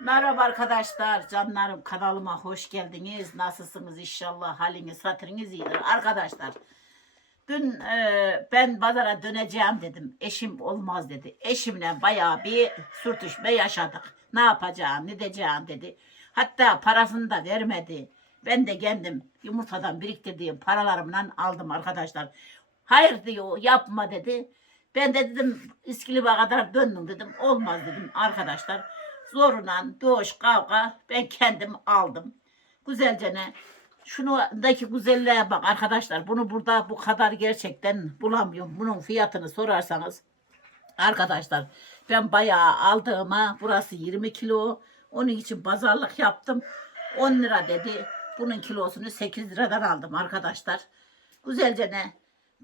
Merhaba arkadaşlar, canlarım kanalıma hoş geldiniz. Nasılsınız inşallah haliniz, hatırınız iyidir. Arkadaşlar, dün e, ben pazara döneceğim dedim. Eşim olmaz dedi. Eşimle bayağı bir sürtüşme yaşadık. Ne yapacağım, ne diyeceğim dedi. Hatta parasını da vermedi. Ben de kendim yumurtadan biriktirdiğim paralarımla aldım arkadaşlar. Hayır diyor, yapma dedi. Ben de dedim İskilip'e kadar döndüm dedim. Olmaz dedim arkadaşlar. Zorla doğuş kavga ben kendim aldım. Güzelce ne? Şunundaki güzelliğe bak arkadaşlar. Bunu burada bu kadar gerçekten bulamıyorum. Bunun fiyatını sorarsanız arkadaşlar ben bayağı aldığıma burası 20 kilo. Onun için pazarlık yaptım. 10 lira dedi. Bunun kilosunu 8 liradan aldım arkadaşlar. Güzelce ne?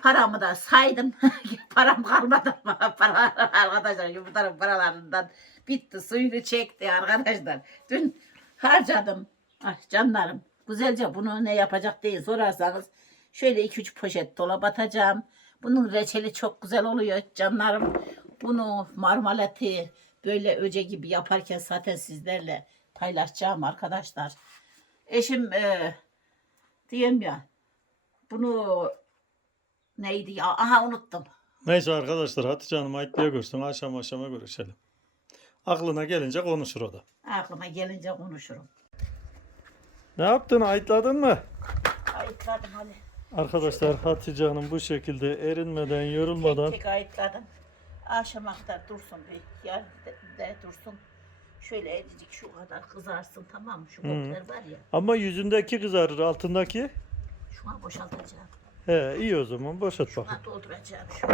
Paramı da saydım. Param kalmadı para arkadaşlar yumurtanın paralarından bitti. Suyunu çekti arkadaşlar. Dün harcadım. Ah canlarım. Güzelce bunu ne yapacak diye sorarsanız şöyle 2-3 poşet dolap atacağım. Bunun reçeli çok güzel oluyor canlarım. Bunu marmalati böyle öce gibi yaparken zaten sizlerle paylaşacağım arkadaşlar. Eşim e, diyeyim ya bunu neydi ya? Aha unuttum. Neyse arkadaşlar Hatice Hanım ayıtlaya görsün akşam akşama görüşelim. Aklına gelince konuşur o da. Aklıma gelince konuşurum. Ne yaptın ayıtladın mı? Ayıtladım hadi. Arkadaşlar Hatice Hanım bu şekilde erinmeden yorulmadan Tek tek ayıtladım. Akşama kadar dursun bir. Yarın de, de dursun. Şöyle edecek şu kadar kızarsın tamam mı? Şu koklar var ya. ama yüzündeki kızarır altındaki. Şuna boşaltacağım. He iyi o zaman boşalt bakın. Şuna dolduracağım şu.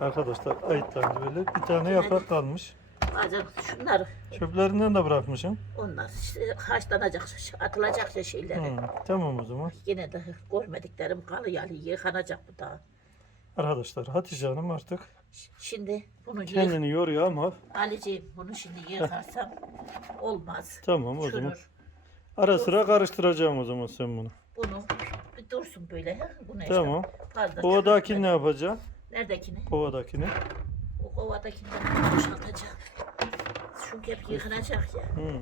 Arkadaşlar ayıtlandı böyle. Bir tane yaprak kalmış. Bazen şunlar Çöplerinden de bırakmışım. onlar işte haşlanacak, atılacak ya şeyleri. Hı, tamam o zaman. Yine de görmediklerim kalıyor, yıkanacak bu da. Arkadaşlar Hatice Hanım artık Şimdi bunu yık. kendini yoruyor ama Ali'ciğim bunu şimdi yıkarsam olmaz. tamam o zaman. Çürür. Ara sıra karıştıracağım o zaman sen bunu. Bunu bir dursun böyle. he? Bunu işte Tamam. fazla Kovadakini ne çürütme. Neredekini? Kovadakini. O kovadakinden boşaltacağım. Çünkü hep yıkanacak ya. Hı.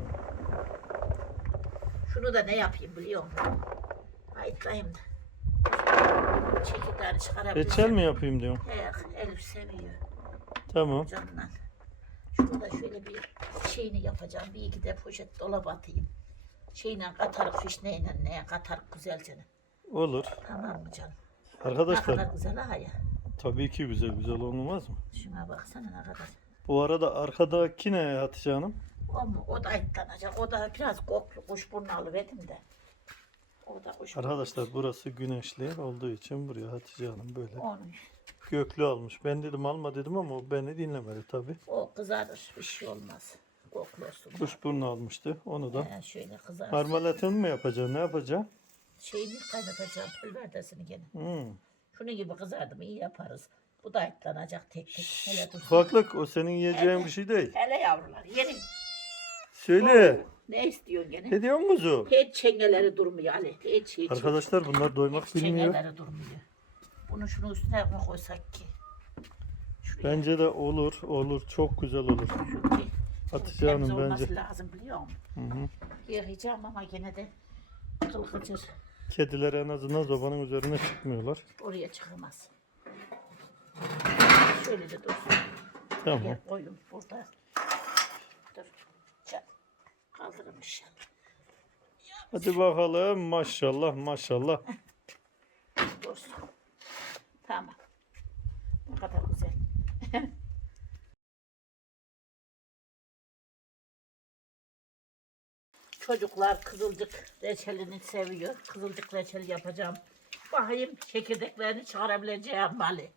Şunu da ne yapayım biliyor musun? Ayıtlayayım da. Çekirdeğini çıkarabilirim. Reçel mi yapayım diyorum. He, Elif seviyor Tamam. canından. Şunu da şöyle bir şeyini yapacağım. Bir iki de poşet dolaba atayım. Şeyle katarık fişneyle neye katarık güzelce. Olur. Tamam mı canım? Ne kadar Arkadaşlar güzel ha ya. Tabii ki güzel güzel olmaz mı? Şuna baksana ne kadar. Bu arada arkadaki ne Hatice Hanım? O mu? O da ayıtlanacak. O da biraz koklu kuşburnu alıverdim de. O da kuşburnu. Arkadaşlar burası güneşli olduğu için buraya Hatice Hanım böyle Onun, göklü almış. Ben dedim alma dedim ama o beni dinlemedi tabii. o kızarır. Bir şey olmaz. Koklu olsun. Kuşburnu almıştı. Onu da. He, şöyle kızarır. Marmelatını mı yapacaksın? Ne yapacaksın? Şeyini kaynatacağım. Pülverdesini gene. Hmm. Şunun gibi kızardı mı iyi yaparız. Bu da ayıtlanacak tek tek. Hele dursun. Ufaklık o senin yiyeceğin Evet. bir şey değil. Hele yavrular. Yerin. Söyle. Ne istiyorsun gene? Ne diyorsun kuzu? Hiç çengeleri durmuyor Ali. Hiç hiç. Arkadaşlar bunlar doymak hiç bilmiyor. çengeleri durmuyor. Bunu şunu üstüne mi koysak ki? Şuraya. Bence de olur, olur. Çok güzel olur. Çünkü Hatice temiz Hanım olması bence. lazım biliyor musun? Hı hı. Yıkayacağım ama gene de kılkıcır. Kediler en azından zobanın üzerine çıkmıyorlar. Oraya çıkamaz. Şöyle de dursun. Tamam. Gel koyun burada. Dur. Çal. Kaldırmış. Hadi bakalım. Maşallah maşallah. Dursun. Tamam. Ne kadar güzel. Çocuklar kızılcık reçelini seviyor. Kızılcık reçeli yapacağım. Bakayım çekirdeklerini çıkarabileceğim bali.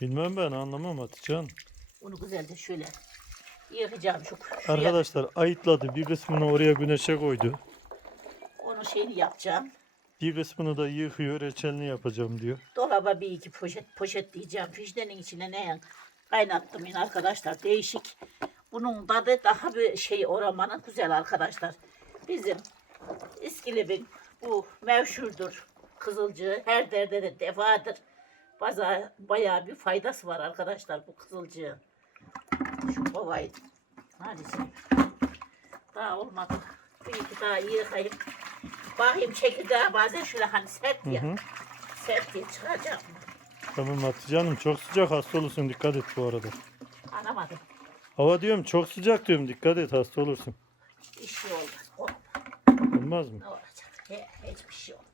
Bilmem ben anlamam Hatice Hanım. Bunu güzelce şöyle şu şuraya. Arkadaşlar ayıtladı. Bir kısmını oraya güneşe koydu. Onun şeyini yapacağım. Bir kısmını da yıkıyor. Reçelini yapacağım diyor. Dolaba bir iki poşet poşet diyeceğim. Fişnenin içine ne kaynattım yine arkadaşlar. Değişik. Bunun tadı daha bir şey oramanın güzel arkadaşlar. Bizim İskilip'in bu meşhurdur. Kızılcığı her derde de defadır. Baza, bayağı bir faydası var arkadaşlar bu kızılcığın. Şu kovayı. Sen. Daha olmadı. Bir iki daha yıkayayım. Bakayım çekirdeği bazen şöyle hani sert Hı ya. hı. Sert diye çıkacak mı? Tamam Hatice Hanım çok sıcak hasta olursun dikkat et bu arada. Anlamadım. Hava diyorum çok sıcak diyorum dikkat et hasta olursun. Bir şey olmaz. Olmaz mı? Ne olacak? He, hiçbir şey olmaz.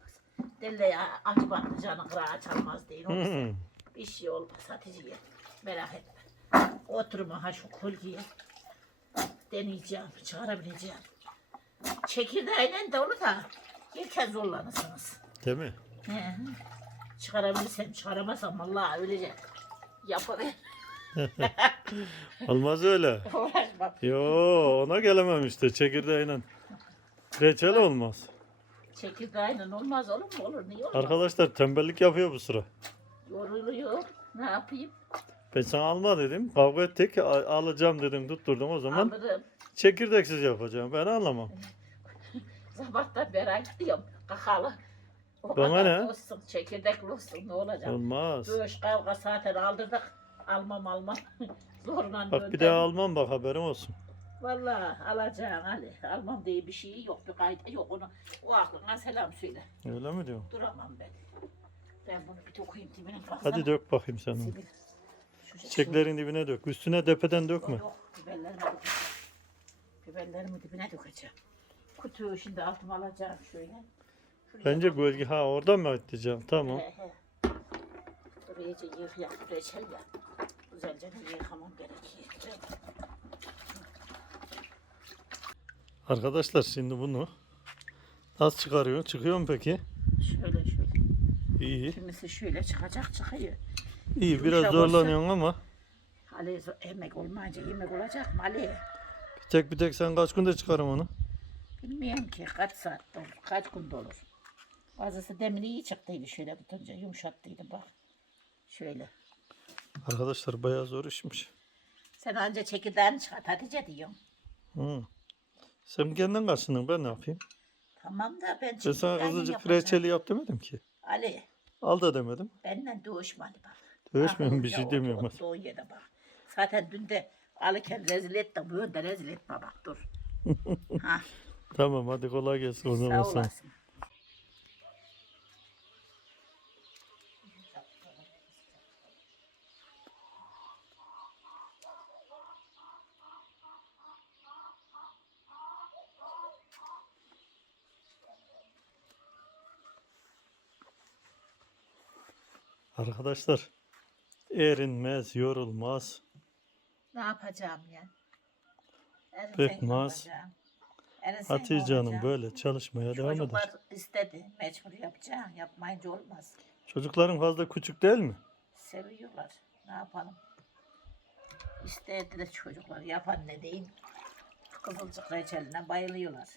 Delle ya acı baktı canı kırağı çalmaz değil. Hı. Bir şey olmaz Hatice'ye. Merak etme. Oturma ha şu kolyeyi. Deneyeceğim, çıkarabileceğim. Çekirdeğiyle de onu da yerken zorlanırsınız. Değil mi? He. Çıkarabilirsem çıkaramazsam vallahi ölecek. Yapıver. Olmaz öyle. Uğraşmam. Yo ona gelemem işte çekirdeğiyle. Reçel olmaz. Çekirdeğiyle olmaz olur mu? Olur niye olmaz? Arkadaşlar tembellik yapıyor bu sıra. Yoruluyor. Ne yapayım? Ben sana alma dedim. Kavga ettik. Alacağım dedim tutturdum. O zaman Alırım. çekirdeksiz yapacağım. Ben anlamam. Sabahtan beri gidiyorum. Kakalı. O Bana kadar ne? Olsun, çekirdek olsun ne olacak? Olmaz. Dövüş kavga zaten aldırdık. Almam almam. Zorla Bak bir daha almam bak haberim olsun. Vallahi alacağım Ali. Almam diye bir şey yok. Bir kaydı yok onu. O aklına selam söyle. Öyle mi diyorsun? Duramam ben. Ben bunu bir dokuyayım dibine baksana. Hadi dök bakayım sen onu. Sibil. Şu- şu- Çiçeklerin dibine dök. Üstüne depeden dökme. Yok, biberlerimi dökeceğim. Biberlerimi dibine dökeceğim. Kutuyu şimdi altıma alacağım şöyle. Şuraya Bence gölge ha oradan mı atlayacağım? Tamam. He he. Buraya yıkayak reçel ya. Güzelce de yıkamam gerekiyor. Arkadaşlar şimdi bunu nasıl çıkarıyor? Çıkıyor mu peki? Şöyle şöyle. İyi. Kimisi şöyle çıkacak çıkıyor. İyi biraz Yumuşak zorlanıyorsun ama Ali zo- emek olmayınca yemek olacak mı Ali? bir tek bir tek sen kaç günde çıkarım onu? Bilmiyorum ki kaç saat olur, kaç gün olur. Bazısı demin iyi çıktıydı şöyle tutunca yumuşattıydı bak. Şöyle. Arkadaşlar bayağı zor işmiş. Sen anca çekirdeğini çıkart Hatice diyorum. Hı. Sen kendin kaçındın ben ne yapayım? Tamam da ben Ben sana kızılcık reçeli yap demedim ki. Ali Al da demedim. benden dövüşme Ali bak. Dövüşmüyorum bir şey demiyorum. otur, yere bak. Zaten dün de alırken rezil ettim. Bugün de rezil etme bak dur. ha, Tamam hadi kolay gelsin o zaman sağ sana. olasın. Arkadaşlar erinmez, yorulmaz. Ne yapacağım ya? Erin Pekmez. yapacağım. Erin sen Hatice Hanım yapacağım. böyle çalışmaya devam eder. Çocuklar istedi. Mecbur yapacağım. Yapmayınca olmaz. Çocukların fazla küçük değil mi? Seviyorlar. Ne yapalım? İstediler çocuklar. Yapan ne diyeyim? Kızılcık reçeline bayılıyorlar.